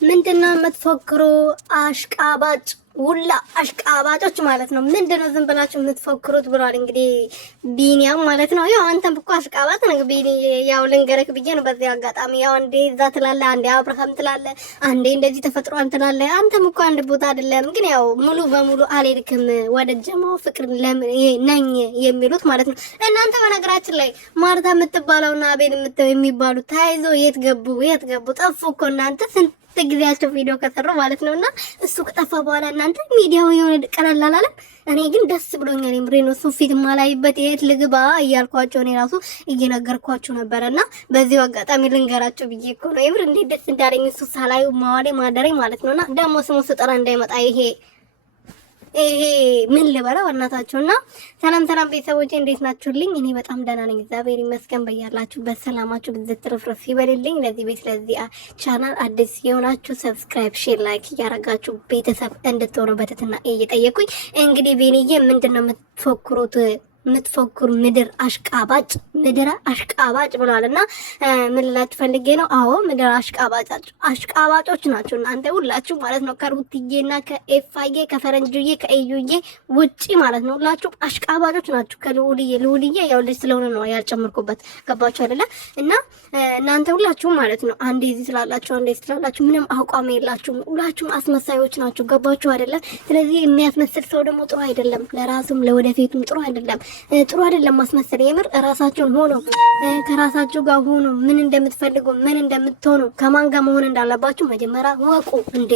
ምንድነው የምትፎክሩ? አሽቃባጭ ውላ አሽቃባጮች ማለት ነው። ምንድነው ዝም ብላችሁ የምትፎክሩት ብሏል እንግዲህ ቢኒያም ማለት ነው። ያው አንተም እኮ አሽቃባጭ ነህ ቢኒ። ያው ልንገርክ ብዬ ነው በዚህ አጋጣሚ። ያው አንዴ እዛ ትላለህ፣ አንዴ አብርሃም ትላለህ፣ አንዴ እንደዚህ ተፈጥሯል ትላለህ። አንተም እኮ አንድ ቦታ አይደለም። ግን ያው ሙሉ በሙሉ አልሄድክም ወደ ጀማው ፍቅር ነኝ የሚሉት ማለት ነው። እናንተ በነገራችን ላይ ማርታ የምትባለውና አቤል የሚባሉ ተያይዘው የት ገቡ ጠፉ እኮ እናንተ ስንት ጊዜያቸው ቪዲዮ ከሰሩ ማለት ነውና እሱ ከጠፋ በኋላ እናንተ ሚዲያው የሆነ ቀለል አላለም። እኔ ግን ደስ ብሎኛል። ምሬኖ ሱፊት ማላይበት የት ልግባ እያልኳቸው እኔ ራሱ እየነገርኳችሁ ነበርና በዚሁ አጋጣሚ ልንገራችሁ ብዬ እኮ ነው። የምር እንዴት ደስ እንዳለኝ እሱ ሳላዩ ማዋሌ ማደረኝ ማለት ነውና ደግሞ ስሙ ስጠራ እንዳይመጣ ይሄ ምን ልበለው እናታችሁና። ሰላም ቤተሰቦቼ እንዴት ናችሁልኝ? እኔ በጣም ደህና ነኝ እግዚአብሔር ይመስገን። በያላችሁበት ሰላማችሁ ብዝት ትርፍርፍ ይበልልኝ። ለዚህ ቤት ለዚህ ቻናል አዲስ የሆናችሁ ሰብስክራይብ፣ ሼር፣ ላይክ እያደረጋችሁ ቤተሰብ እንድትሆኑ በትህትና እየጠየቁኝ እንግዲህ ቤኒዬ ምንድነው የምትፎክሩ ምድር አሽቃባጭ ብሏልና ምን ልላችሁ ፈልጌ ነው። አዎ ምድር አሽቃባጮች ናችሁ እናንተ ሁላችሁ ማለት ነው። ከሩትዬና ከኤፋዬ ከፈረንጁዬ ከእዩዬ ውጪ ማለት ነው ሁላችሁ አሽቃባጮች ናችሁ። ከልውልዬ ያው ልጅ ስለሆነ ነው ያልጨመርኩበት። ገባችሁ አይደለ? እና እናንተ ሁላችሁ ማለት ነው አንዴ እዚህ ስላላችሁ ምንም አቋም የላችሁም። ሁላችሁም አስመሳዮች ናችሁ። ገባችሁ አይደለ? ስለዚህ የሚያስመስል ሰው ደግሞ ጥሩ አይደለም፣ ለራሱም ለወደፊቱም ጥሩ አይደለም ማስመሰል። የምር ራሳችሁን ሆኖ ከራሳችሁ ጋር ሆኖ ምን እንደምትፈልጉ ምን እንደምትሆኑ ከማን ጋር መሆን እንዳለባችሁ መጀመሪያ ወቁ እንዴ።